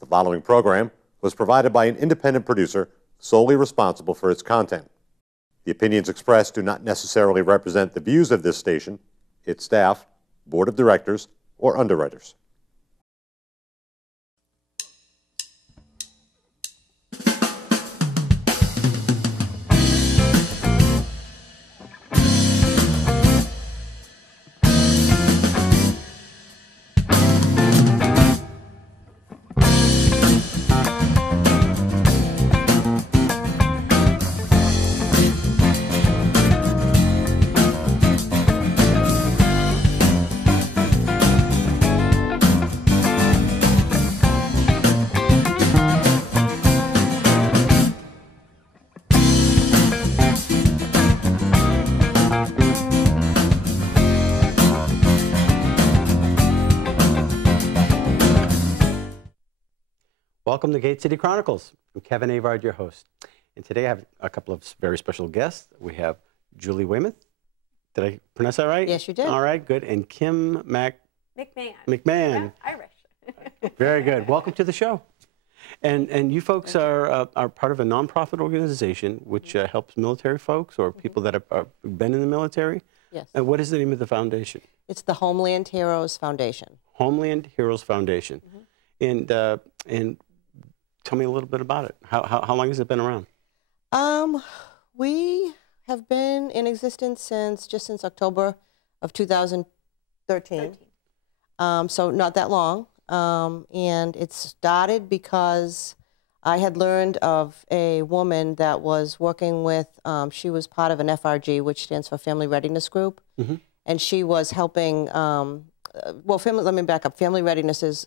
The following program was provided by an independent producer solely responsible for its content. The opinions expressed do not necessarily represent the views of this station, its staff, board of directors, or underwriters. Welcome to Gate City Chronicles. I'm Kevin Avard, your host. And today I have a couple of very special guests. We have Julie Weymouth. Did I pronounce that right? Yes, you did. All right, good. And Kim McMahon. McMahon. Yeah, Irish. Very good. Welcome to the show. And you folks are part of a nonprofit organization which helps military folks or people that have been in the military. Yes. And what is the name of the foundation? It's the Homeland Heroes Foundation. Homeland Heroes Foundation. And tell me a little bit about it. How long has it been around? We have been in existence since October of 2013. So not that long. And it started because I had learned of a woman that was working with, she was part of an FRG, which stands for Family Readiness Group. And she was helping, let me back up. Family Readiness is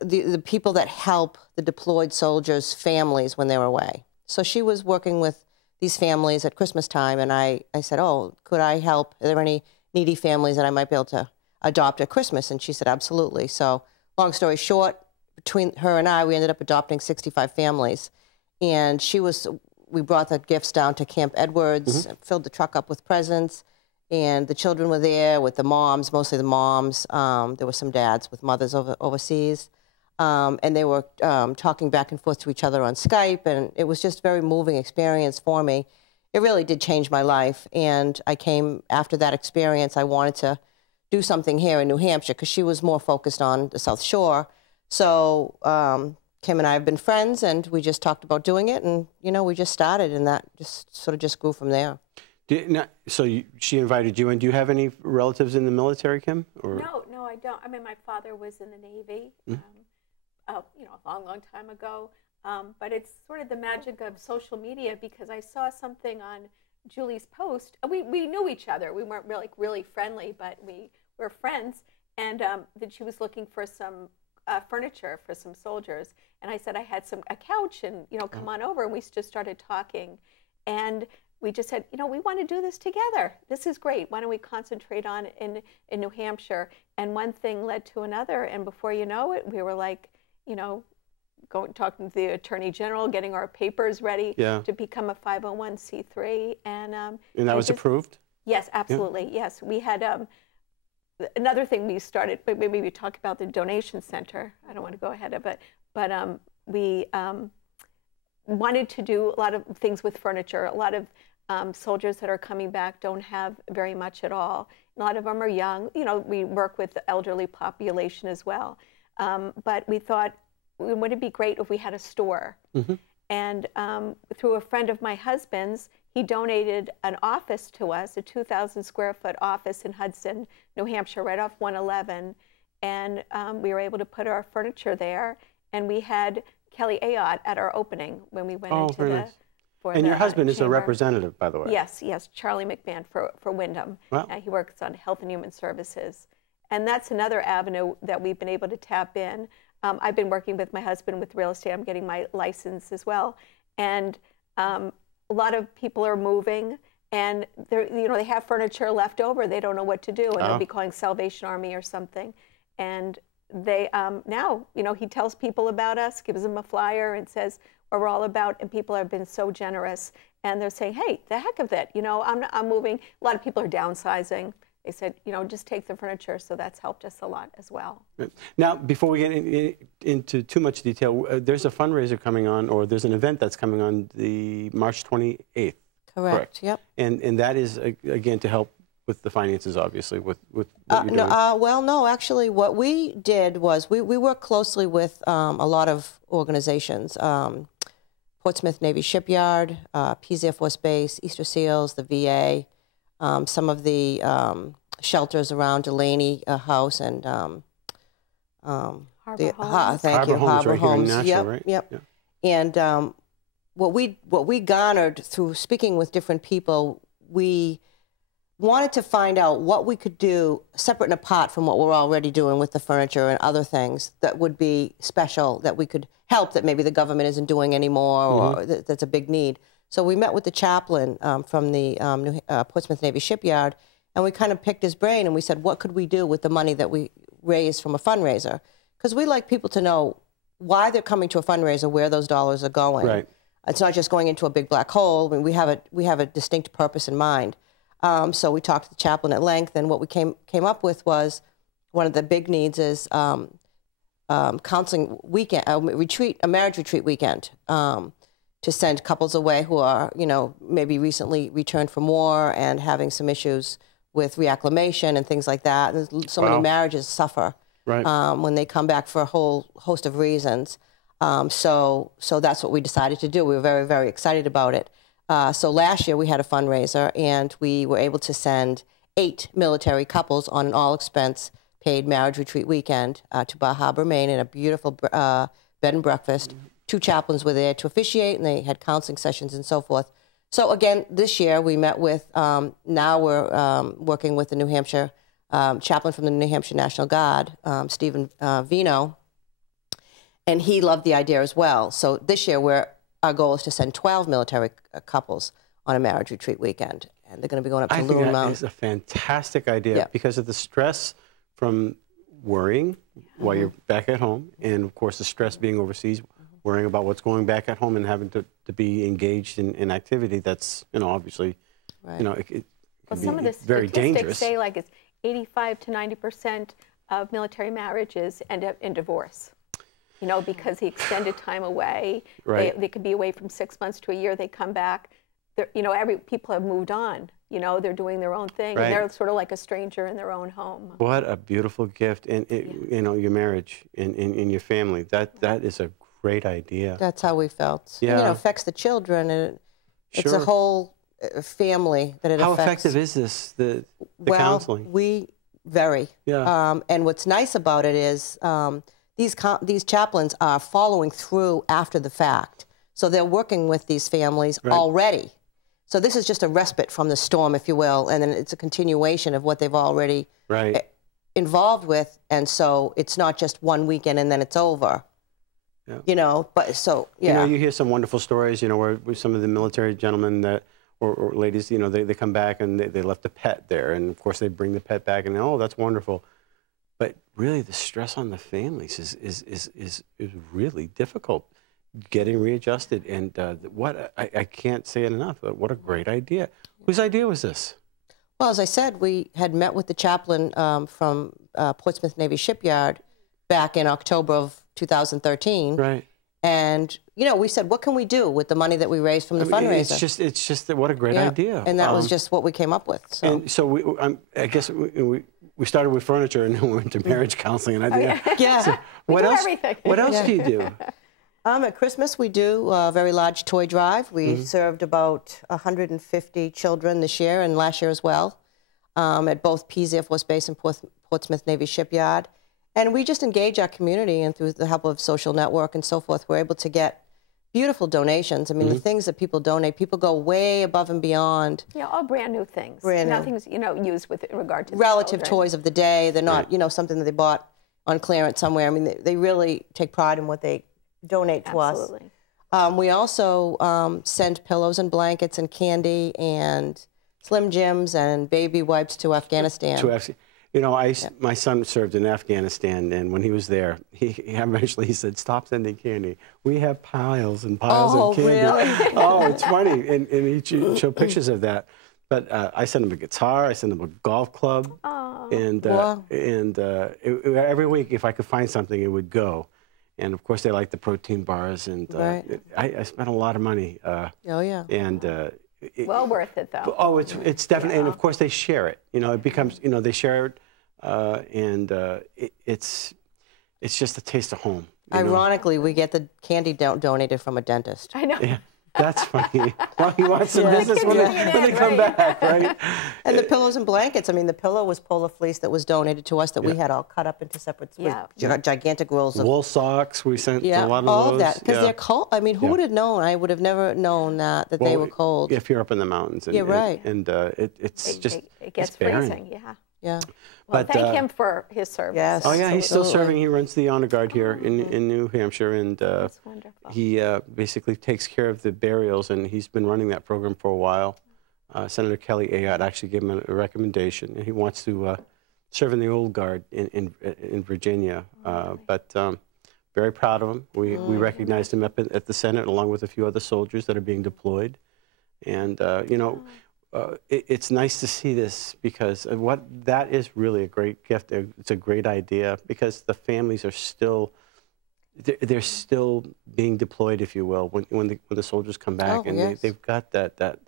the people that help the deployed soldiers' families when they're away. So she was working with these families at Christmas time, and I said, oh, could I help? Are there any needy families that I might be able to adopt at Christmas? And she said, absolutely. So long story short, between her and I, we ended up adopting 65 families. And we brought the gifts down to Camp Edwards, filled the truck up with presents, and the children were there with the moms, mostly the moms. There were some dads with mothers overseas. And they were talking back and forth to each other on Skype, and it was just a very moving experience for me. It really did change my life, and I came, after that experience, I wanted to do something here in New Hampshire, because she was more focused on the South Shore. So Kim and I have been friends, and we just talked about doing it, and, we just started, and that just sort of just grew from there. She invited you, and do you have any relatives in the military, Kim? Or? No, I don't. I mean, my father was in the Navy. A long time ago. But it's sort of the magic of social media, because I saw something on Julie's post. We knew each other. We weren't really friendly, but we were friends. And that she was looking for some furniture for some soldiers. And I said I had a couch, and come on over. And we just started talking, and we just said, we want to do this together. This is great. Why don't we concentrate on it in New Hampshire? And one thing led to another, and before you know it, we were like, talking to the Attorney General, getting our papers ready to become a 501c3. And that was approved? Yes, absolutely. Yeah. Yes. We had another thing we started, but maybe we talk about the donation center. I don't want to go ahead of it, but we wanted to do a lot of things with furniture. A lot of soldiers that are coming back don't have very much at all. A lot of them are young. We work with the elderly population as well. But we thought, wouldn't it be great if we had a store? And through a friend of my husband's, he donated an office to us, a 2,000 square foot office in Hudson, New Hampshire, right off 111. And we were able to put our furniture there. And we had Kelly Ayotte at our opening when we went into the... Nice. And your husband is a representative, by the way. Yes, Charlie McMahon for Wyndham. Wow. He works on Health and Human Services. And that's another avenue that we've been able to tap in. I've been working with my husband with real estate. I'm getting my license as well. And a lot of people are moving, and they have furniture left over. They don't know what to do, and they'll be calling Salvation Army or something. And they now, he tells people about us, gives them a flyer, and says what we're all about. And people have been so generous, and they're saying, "Hey, the heck of it! I'm moving." A lot of people are downsizing. they said, you know, just take the furniture. So that's helped us a lot as well. Right. Now, before we get into too much detail, there's a fundraiser coming on, or there's an event that's coming on the March 28th. Correct. Yep. And that is, again, to help with the finances, obviously, with what you're doing. Well, no, actually, what we did was we worked closely with a lot of organizations, Portsmouth Navy Shipyard, Pease Air Force Base, Easter Seals, the VA, some of the shelters around Delaney House and Harbor Harbor Homes. Homes, right here in Nashville, yep, right? yep. Yeah. And what we garnered through speaking with different people, we wanted to find out what we could do separate and apart from what we're already doing with the furniture and other things that would be special, that we could help, that maybe the government isn't doing anymore, or that's a big need. So we met with the chaplain from the Portsmouth Navy Shipyard, and we kind of picked his brain, and we said, what could we do with the money that we raised from a fundraiser? Because we like people to know why they're coming to a fundraiser, where those dollars are going. Right. It's not just going into a big black hole. I mean, we have a distinct purpose in mind. So we talked to the chaplain at length, and what we came up with was one of the big needs is counseling weekend, a marriage retreat weekend, to send couples away who are, you know, maybe recently returned from war and having some issues with reacclimation and things like that. And so many marriages suffer when they come back for a whole host of reasons. So that's what we decided to do. We were very, very excited about it. So last year we had a fundraiser, and we were able to send 8 military couples on an all-expense paid marriage retreat weekend to Bar Harbor, Maine, in a beautiful bed and breakfast. 2 chaplains were there to officiate, and they had counseling sessions and so forth. So again, this year we met with, now we're working with the New Hampshire chaplain from the New Hampshire National Guard, Stephen Vino, and he loved the idea as well. So this year our goal is to send 12 military couples on a marriage retreat weekend, and they're going to be going up to Loon Mountain. I think that is a fantastic idea because of the stress from worrying while you're back at home, and of course the stress being overseas, worrying about what's going back at home and having to be engaged in activity that's, you know, obviously, you know, it can some of the very dangerous. Say like it's 85 to 90% of military marriages end up in divorce. You know, because the extended time away, they could be away from 6 months to a year. They come back, you know, people have moved on. You know, they're doing their own thing, and they're sort of like a stranger in their own home. What a beautiful gift, and you know, your marriage and your family. That is a great idea. That's how we felt. Yeah. And, you know, it affects the children, and it's a whole family that it affects. How effective is this? The counseling? Very. Yeah. And what's nice about it is. These chaplains are following through after the fact. So they're working with these families already. So this is just a respite from the storm, if you will, and then it's a continuation of what they've already involved with. And so it's not just one weekend and then it's over. Yeah. You know, but so, You know, you hear some wonderful stories, you know, where some of the military gentlemen that, or ladies, you know, they come back and they left a pet there. And of course they bring the pet back and, oh, that's wonderful. But really, the stress on the families is really difficult, getting readjusted. And I can't say it enough. What a great idea! Whose idea was this? Well, as I said, we had met with the chaplain from Portsmouth Navy Shipyard back in October of 2013. Right. And you know, we said, what can we do with the money that we raised from the fundraiser? It's just that what a great idea. And that was just what we came up with. So. And so I guess we started with furniture and then we went to marriage counseling and idea. So what else? Everything. What else do you do? At Christmas, we do a very large toy drive. We served about 150 children this year and last year as well at both Pease Air Force Base and Portsmouth Navy Shipyard. And we just engage our community, and through the help of social network and so forth, we're able to get beautiful donations. I mean, the things that people donate, people go way above and beyond. Yeah, all brand new things. Nothing's, you know, used with in regard to relative toys of the day. They're not, you know, something that they bought on clearance somewhere. I mean, they really take pride in what they donate to us. We also send pillows and blankets and candy and Slim Jims and baby wipes to Afghanistan. You know, my son served in Afghanistan, and when he was there, he eventually said, "Stop sending candy. We have piles and piles of candy." Really? Oh, it's funny, and he showed pictures of that. But I sent him a guitar. I sent him a golf club. Oh. And Wow. every week, if I could find something, it would go. And of course, they like the protein bars. And Right. I spent a lot of money. Oh, yeah. And Well worth it, though. oh, it's definitely. And of course, they share it. You know, it becomes. You know, they share it, and it's just a taste of home. You know? Ironically, we get the candy donated from a dentist. I know. Yeah, that's funny. Well, you want some Yeah. business when they come Right. back, right? And the pillows and blankets. I mean, the pillow was polar fleece that was donated to us that we Yeah. had all cut up into separate Yeah. gigantic rolls of Wool socks. We sent yeah, a lot of all those. of that because Yeah. they're cold. I mean, who Yeah. would have known? I would have never known that they Well, were cold. If you're up in the mountains. And, Yeah, right. And it's just It gets it's barren. freezing, yeah. Yeah. Well, But, thank him for his service. Yes. Oh yeah, he's still Absolutely. serving. He runs the honor guard here in New Hampshire, and That's wonderful. he basically takes care of the burials, and he's been running that program for a while. Senator Kelly Ayotte actually gave him a recommendation, and he wants to serve in the old guard in Virginia. But very proud of him. We recognized him up at the Senate along with a few other soldiers that are being deployed, and you know. It's nice to see this because that is really a great gift. It's a great idea because the families are still, they're still being deployed, if you will, when the soldiers come back, Oh, and yes. they've got that,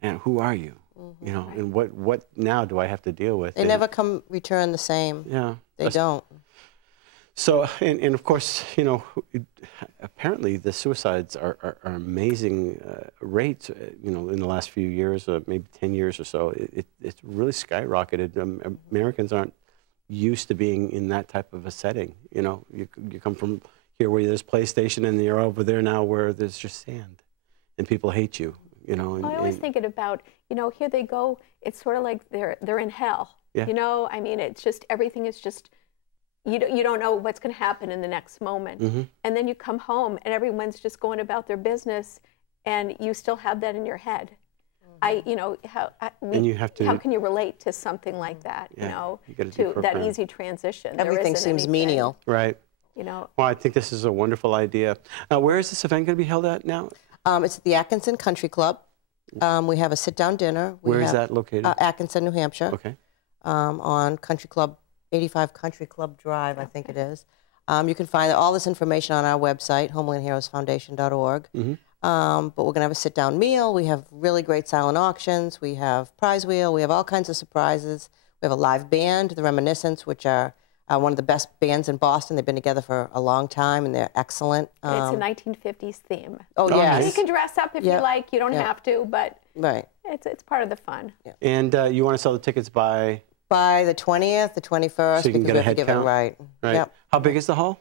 and who are you? You know, and what now do I have to deal with? They And- never come return the same. Yeah. They don't. So, and of course, you know, apparently the suicides are amazing rates, you know, in the last few years, maybe 10 years or so. It's really skyrocketed. Americans aren't used to being in that type of a setting. You know, you come from here where there's PlayStation, and you're over there now where there's just sand and people hate you, you know. And, I always think it about, you know, here they go. It's sort of like they're in hell. Yeah. You know, I mean, it's just, everything is just, you don't know what's going to happen in the next moment. Mm-hmm. And then you come home and everyone's just going about their business, and you still have that in your head. You know, And you have to- how can you relate to something like that? Yeah, You know, you gotta do to that program. easy transition. There Everything isn't seems anything, menial. Right. You know, Well, I think this is a wonderful idea. Now, where is this event going to be held at now? It's at the Atkinson Country Club. We have a sit-down dinner. Where is that located? Atkinson, New Hampshire. Okay. On Country Club, 85 Country Club Drive, I think it is. You can find all this information on our website, homelandheroesfoundation.org. But we're going to have a sit-down meal. We have really great silent auctions. We have prize wheel. We have all kinds of surprises. We have a live band, the Reminiscents, which are one of the best bands in Boston. They've been together for a long time, and they're excellent. it's a 1950s theme. Oh, Oh, yes. You can dress up if Yeah. you like. You don't Yeah. have to, but Right. it's part of the fun. And you want to sell the tickets by? By the 20th, the 21st, So you can because get we a have to head give it count? right. Right. Yep. How big is the hall?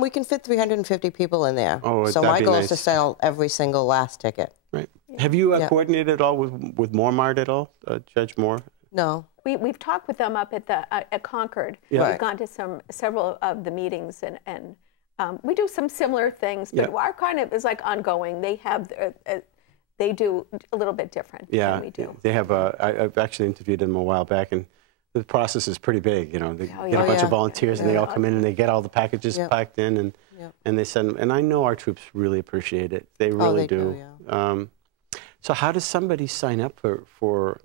We can fit 350 people in there. Oh, so that'd my be goal is to nice. sell every single last ticket. Right. Have you Yeah. coordinated at all with Moormart at all, Judge Moore? No. We've talked with them up at Concord. Yeah. Right. We've gone to several of the meetings, and we do some similar things, but Yeah. our kind of is like ongoing. They have they do a little bit different Yeah. than we do. They have. I've actually interviewed them a while back, and the process is pretty big. You know, they Oh, get yeah. a bunch yeah. of volunteers, and they all come in and they get all the packages Yeah. packed in, and Yeah. and they send them. And I know our troops really appreciate it. They really they do, So how does somebody sign up for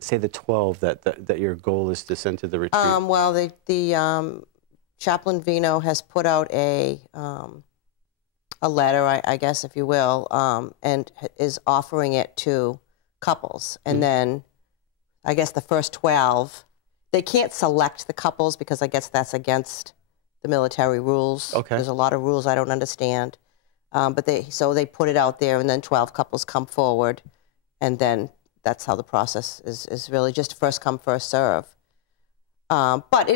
say the 12 that your goal is to send to the retreat? Well, the Chaplain Vino has put out a letter, I guess, if you will, and is offering it to couples. And then I guess the first 12, they can't select the couples because I guess that's against the military rules. Okay. There's a lot of rules I don't understand. But they put it out there, and then 12 couples come forward, and then that's how the process is really just first come, first serve. But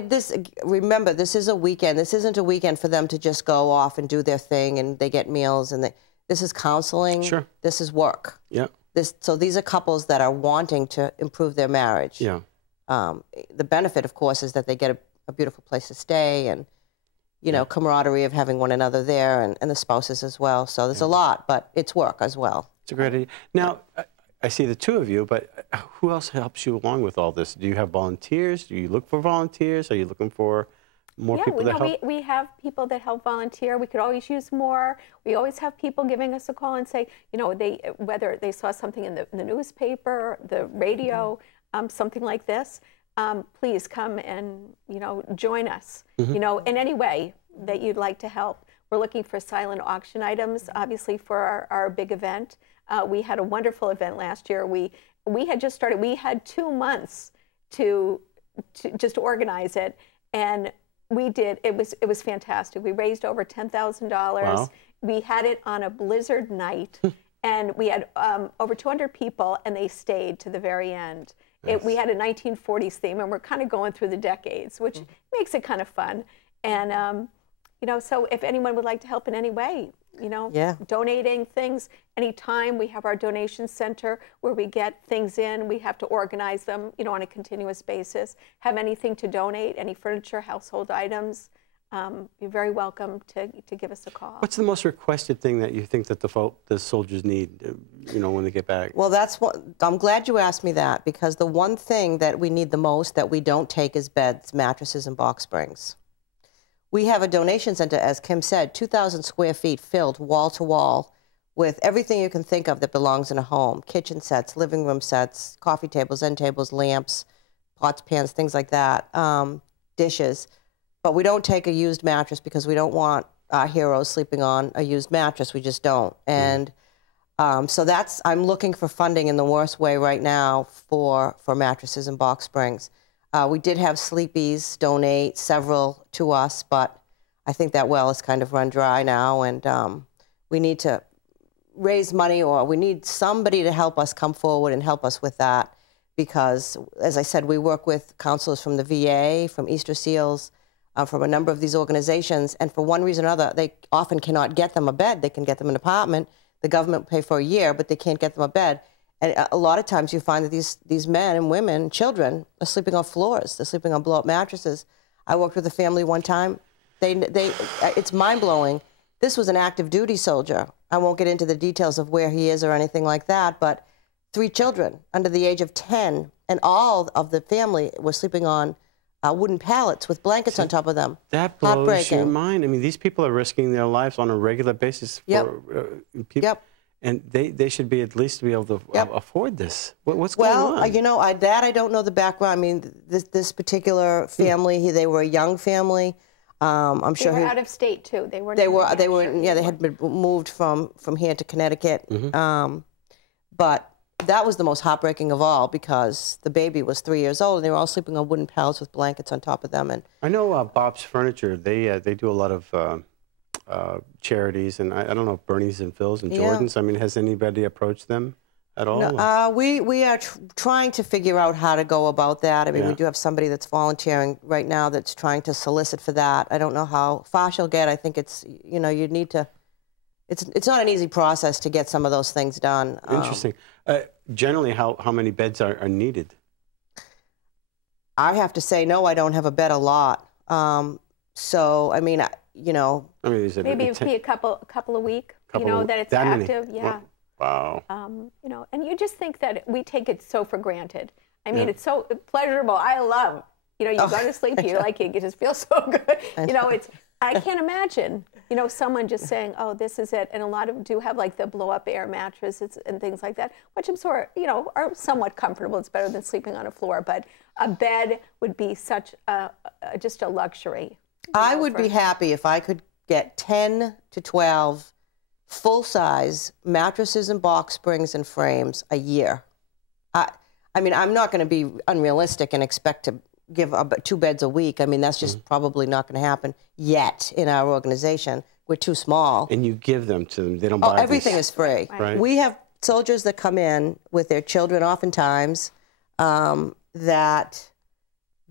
remember, this is a weekend. This isn't a weekend for them to just go off and do their thing, and they get meals, and this is counseling. Sure. This is work. Yeah. So these are couples that are wanting to improve their marriage. Yeah. The benefit, of course, is that they get a beautiful place to stay, and camaraderie of having one another there, and the spouses as well. So there's a lot, but it's work as well. It's a great idea. Now, I see the two of you, but who else helps you along with all this? Do you have volunteers? Do you look for volunteers? Are you looking for more people that help? We have people that help volunteer. We could always use more. We always have people giving us a call and say, whether they saw something in the newspaper, the radio, something like this, please come and, join us, in any way that you'd like to help. We're looking for silent auction items, obviously, for our big event. We had a wonderful event last year. We had just started. We had 2 months to just organize it, and we did. It was fantastic. We raised over $10,000. Wow. We had it on a blizzard night, and we had over 200 people, and they stayed to the very end. Nice. We had a 1940s theme, and we're kind of going through the decades, which makes it kind of fun. And so if anyone would like to help in any way, donating things anytime. We have our donation center where we get things in. We have to organize them, on a continuous basis. Have anything to donate, any furniture, household items, you're very welcome to give us a call. What's the most requested thing that you think that the soldiers need, when they get back? Well, I'm glad you asked me that, because the one thing that we need the most that we don't take is beds, mattresses, and box springs. We have a donation center, as Kim said, 2,000 square feet filled wall to wall with everything you can think of that belongs in a home. Kitchen sets, living room sets, coffee tables, end tables, lamps, pots, pans, things like that, dishes. But we don't take a used mattress because we don't want our heroes sleeping on a used mattress. We just don't. And so I'm looking for funding in the worst way right now for mattresses and box springs. We did have Sleepy's donate several to us, but I think that well is kind of run dry now, and we need to raise money, or we need somebody to help us come forward and help us with that, because, as I said, we work with counselors from the VA, from Easter Seals, from a number of these organizations, and for one reason or another, they often cannot get them a bed. They can get them an apartment. The government will pay for a year, but they can't get them a bed. And a lot of times you find that these men and women and children are sleeping on floors. They're sleeping on blow-up mattresses. I worked with a family one time. It's mind-blowing. This was an active duty soldier. I won't get into the details of where he is or anything like that, but 3 children under the age of 10, and all of the family were sleeping on wooden pallets with blankets on top of them. That blows your mind. I mean, these people are risking their lives on a regular basis for people. Yep. And they should be at least be able to afford this. What's going on? Well, I don't know the background. I mean, this particular family, they were a young family. I'm sure they were out of state too. They were. They had been moved from here to Connecticut. But that was the most heartbreaking of all, because the baby was 3 years old and they were all sleeping on wooden pallets with blankets on top of them. And I know Bob's Furniture. They do a lot of charities, and I don't know if Bernie's and Phil's and Jordan's. I mean, has anybody approached them at all? No, we are trying to figure out how to go about that. I mean, we do have somebody that's volunteering right now that's trying to solicit for that. I don't know how far she'll get. I think it's, you need to, it's not an easy process to get some of those things done. Interesting. Generally, how many beds are needed? I have to say, no, I don't have a bed a lot. So, I mean, maybe it'd be a couple a week, that it's active. Many? Yeah. Wow. And you just think that we take it so for granted. I mean, it's so pleasurable. I love, you go to sleep, you're like, you just feel so good. I can't imagine, someone just saying, oh, this is it. And a lot of them do have like the blow up air mattresses and things like that, which I'm sure, are somewhat comfortable. It's better than sleeping on a floor, but a bed would be such just a luxury. I would be happy if I could get 10 to 12 full-size mattresses and box springs and frames a year. I mean, I'm not going to be unrealistic and expect to give 2 beds a week. I mean, that's just probably not going to happen yet in our organization. We're too small. And you give them to them. They don't buy everything is free. Right. We have soldiers that come in with their children oftentimes that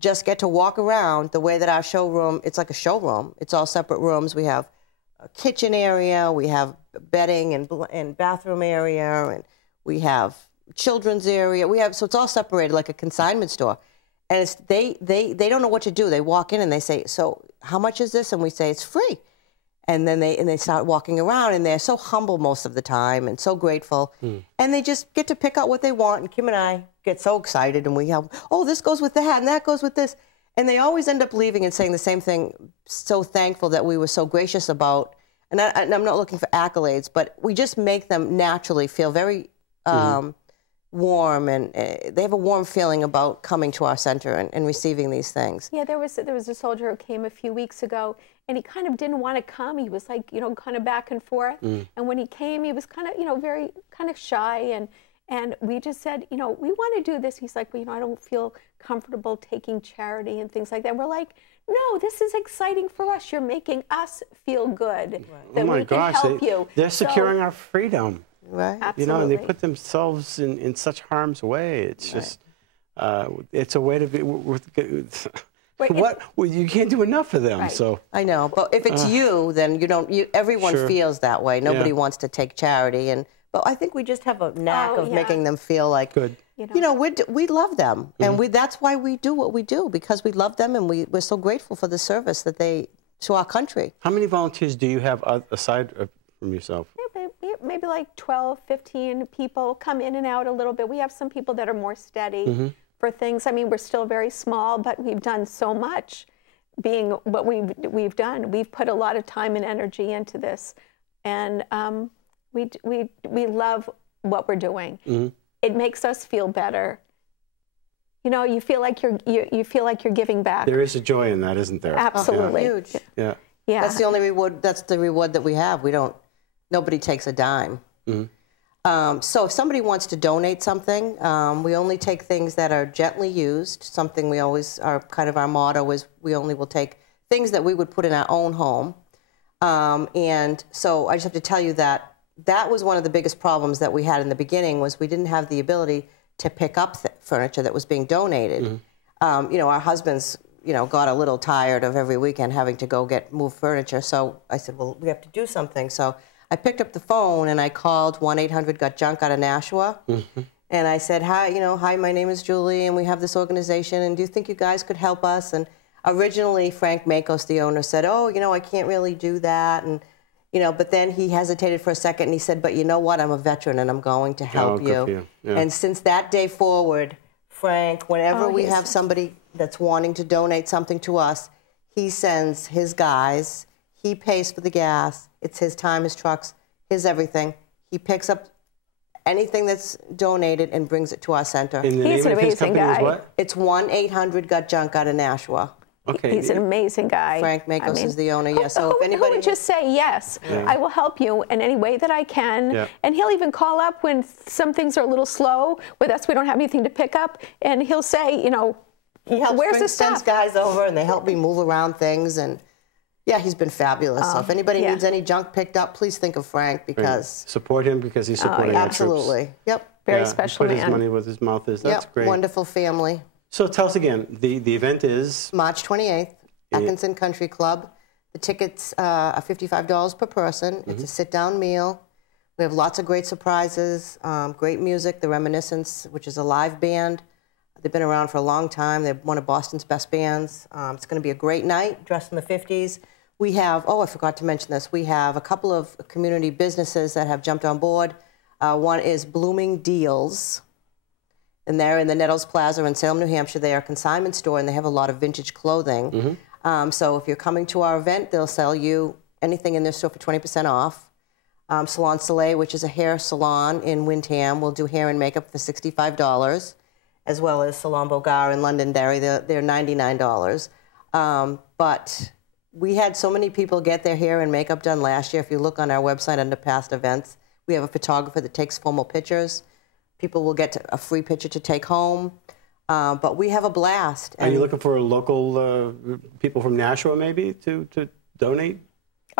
just get to walk around the way that our showroom, it's like a showroom. It's all separate rooms. We have a kitchen area, we have bedding and bathroom area, and we have children's area. So it's all separated like a consignment store. And they don't know what to do. They walk in and they say, so how much is this? And we say, it's free. And then they start walking around, and they're so humble most of the time and so grateful. And they just get to pick out what they want. And Kim and I get so excited, and we have, oh, this goes with that, and that goes with this. And they always end up leaving and saying the same thing, so thankful that we were so gracious about, and I'm not looking for accolades, but we just make them naturally feel very warm, and they have a warm feeling about coming to our center and receiving these things. Yeah, there was a soldier who came a few weeks ago, and he kind of didn't want to come. He was like, kind of back and forth. And when he came, he was kind of, very kind of shy, and we just said, we want to do this. He's like, well, I don't feel comfortable taking charity and things like that. We're like, no, this is exciting for us. You're making us feel good that we can help you. They're securing our freedom. Right. Absolutely. And they put themselves in such harm's way. It's just, it's a way to be. Well, you can't do enough for them. Right. So I know, but if it's you, then everyone feels that way. Nobody wants to take charity, but I think we just have a knack of making them feel like, good. We love them, and that's why we do what we do, because we love them, and we're so grateful for the service that they to our country. How many volunteers do you have aside from yourself? Maybe like 12, 15 people come in and out a little bit. We have some people that are more steady for things. I mean, we're still very small, but we've done so much being what we've done. We've put a lot of time and energy into this, and we love what we're doing. It makes us feel better. You feel like you're giving back. There is a joy in that, isn't there? Absolutely. Huge. Yeah. Yeah. That's the only reward. That's the reward that we have. Nobody takes a dime. So if somebody wants to donate something, we only take things that are gently used. Something we always are kind of our motto is we only will take things that we would put in our own home. And so I just have to tell you that was one of the biggest problems that we had in the beginning, was we didn't have the ability to pick up furniture that was being donated. Our husbands, got a little tired of every weekend having to go move furniture. So I said, well, we have to do something. So I picked up the phone and I called 1-800-GOT-JUNK out of Nashua. And I said, hi, my name is Julie, and we have this organization, and do you think you guys could help us? And originally, Frank Makos, the owner, said, I can't really do that. And, but then he hesitated for a second, and he said, but you know what? I'm a veteran, and I'm going to help you. Yeah. And since that day forward, Frank, whenever we have somebody that's wanting to donate something to us, he sends his guys. He pays for the gas. It's his time, his trucks, his everything. He picks up anything that's donated and brings it to our center. And the name of his company is what? It's 1-800-GOT-JUNK out of Nashua. Okay. He's an amazing guy. Frank Makos is the owner, yes. So if anybody who would just say, yes, I will help you in any way that I can. Yeah. And he'll even call up when some things are a little slow with us. We don't have anything to pick up. And he'll say, he helps where's the stuff? Sends guys over, and they help me move around things. And yeah, he's been fabulous. So if anybody needs any junk picked up, please think of Frank, because support him, because he's supporting our absolutely. troops. Yep. Very special put man. His money where his mouth is. That's great. Wonderful family. So tell us again, the event is March 28th, Atkinson Country Club. The tickets are $55 per person. It's a sit-down meal. We have lots of great surprises, great music. The Reminiscence, which is a live band. They've been around for a long time. They're one of Boston's best bands. It's going to be a great night, dressed in the 50s. We have, I forgot to mention this, we have a couple of community businesses that have jumped on board. One is Blooming Deals, and they're in the Nettles Plaza in Salem, New Hampshire. They are a consignment store, and they have a lot of vintage clothing. So if you're coming to our event, they'll sell you anything in their store for 20% off. Salon Soleil, which is a hair salon in Windham, will do hair and makeup for $65, as well as Salon Bogar in Londonderry. They're $99. But we had so many people get their hair and makeup done last year. If you look on our website under past events, we have a photographer that takes formal pictures. People will get a free picture to take home. But we have a blast. Are you looking for local people from Nashua maybe to donate?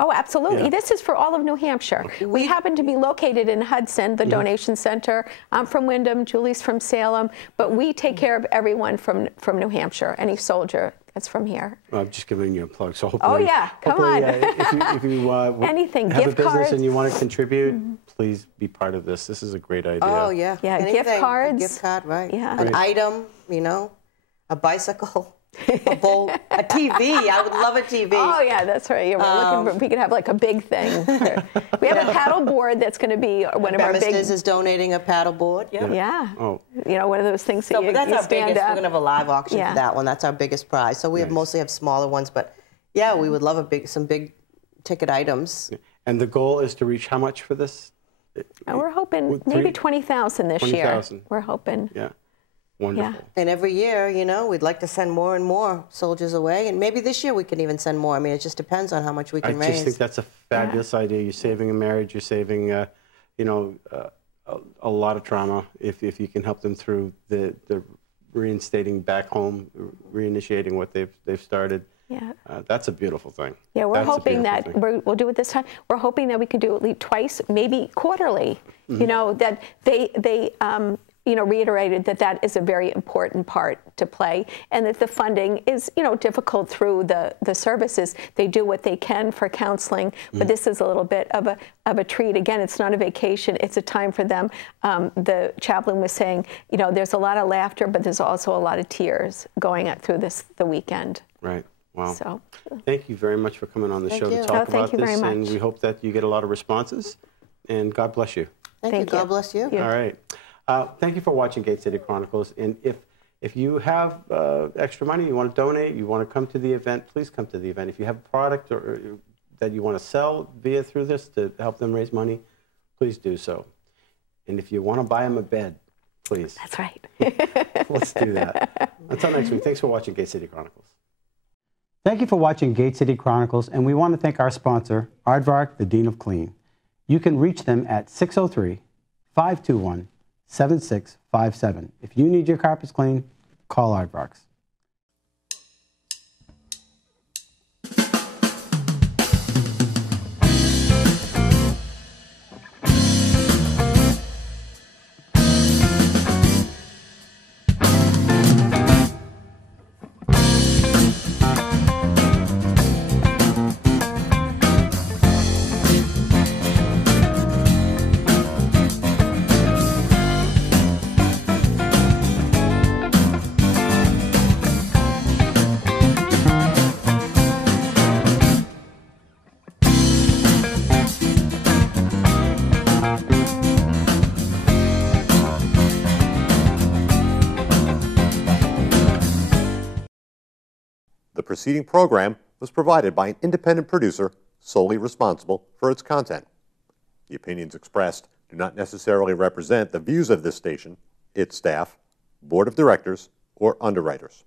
Oh, absolutely. Yeah. This is for all of New Hampshire. We happen to be located in Hudson, the donation center. I'm from Windham, Julie's from Salem, but we take care of everyone from New Hampshire, any soldier that's from here. Well, I'm just giving you a plug. So hopefully, come on. If you anything, have gift a business cards. And you want to contribute, please be part of this. This is a great idea. Oh, yeah. Yeah, anything, gift cards. A gift card, right. Yeah. An item, a bicycle. a bowl, a TV. I would love a TV. Oh yeah, that's right. Yeah, we're looking for, we could have like a big thing. We have a paddle board that's going to be one of our big. Bemistas is donating a paddle board. Yeah. Yeah. Oh. You know, one of those things that So, you, but that's you our stand biggest. up. We're gonna have a live auction Yeah. for that one. That's our biggest prize. So we have mostly have smaller ones, but yeah, we would love some big ticket items. And the goal is to reach how much for this? And we're hoping maybe 20,000 this year. 20,000. We're hoping. Yeah. Wonderful. Yeah. And every year, you know, we'd like to send more and more soldiers away, and maybe this year we can even send more. I mean, it just depends on how much we I can raise. just think that's a fabulous idea. You're saving a marriage. You're saving, you know, a lot of trauma if you can help them through the reinstating back home, reinitiating what they've started. Yeah. That's a beautiful thing. Yeah, we're That's a hoping beautiful that thing. we'll do it this time. We're hoping that we can do it at least twice, maybe quarterly. You know, that they you know, reiterated that that is a very important part to play, and that the funding is, you know, difficult through the services. They do what they can for counseling, but this is a little bit of a treat. Again, it's not a vacation; it's a time for them. The chaplain was saying, you know, there's a lot of laughter, but there's also a lot of tears going through the weekend. Right. Wow. So, thank you very much for coming on the show to you. talk Oh, about thank you this, very and much. we hope that you get a lot of responses. And God bless you. Thank you. Thank you. God bless you. Yeah. All right. Thank you for watching Gate City Chronicles. And if you have extra money, you want to donate, you want to come to the event, please come to the event. If you have a product or that you want to sell through this to help them raise money, please do so. And if you want to buy them a bed, please. that's right. Let's do that. Until next week, thanks for watching Gate City Chronicles. Thank you for watching Gate City Chronicles, and we want to thank our sponsor, Aardvark, the Dean of Clean. You can reach them at 603-521-7657. If you need your carpets cleaned, call Aardvarks. The preceding program was provided by an independent producer solely responsible for its content. The opinions expressed do not necessarily represent the views of this station, its staff, board of directors, or underwriters.